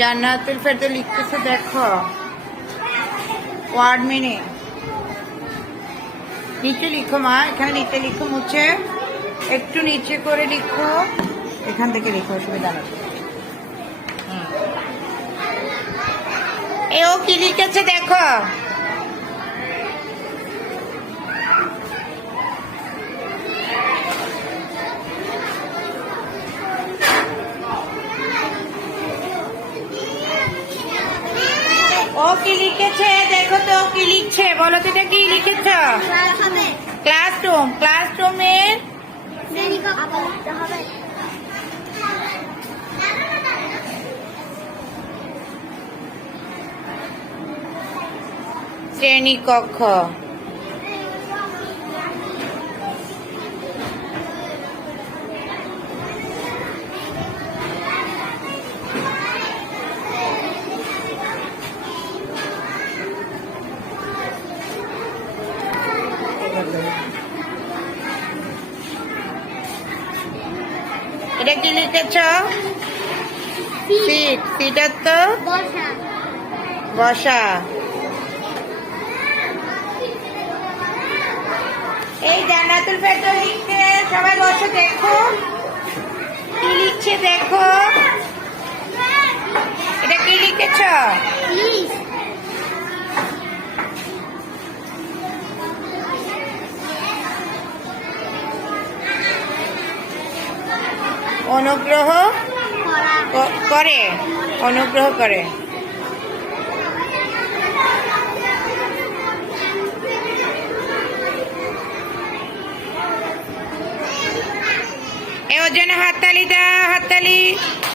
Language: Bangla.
জান্নাতুল ফেরদৌস লিখতেছে দেখো, ওয়ার্ড মিনিং নিচে লিখো মা, এখানে নিচে লিখো, মুছে একটু নিচে করে লিখো, এখান থেকে লিখো, অসুবিধা নেই। ও কি লিখেছে দেখো, ও কি লিখেছে দেখো তো, কি লিখছে বলো তো, এটা কি লিখেছ? ক্লাসরুম, ক্লাসরুমের শ্রেণীকক্ষ, এটা কি লিখেছ? সিট, সিটার তো বসা। এই জান্নাতুল ফেরদৌস লিখছে, সবাই বসে দেখো কি লিখছে দেখো, এটা কি লিখেছ? অনুগ্রহ করে, অনুগ্রহ করে। এ ওর জন্য হাততালি দাও, হাততালি।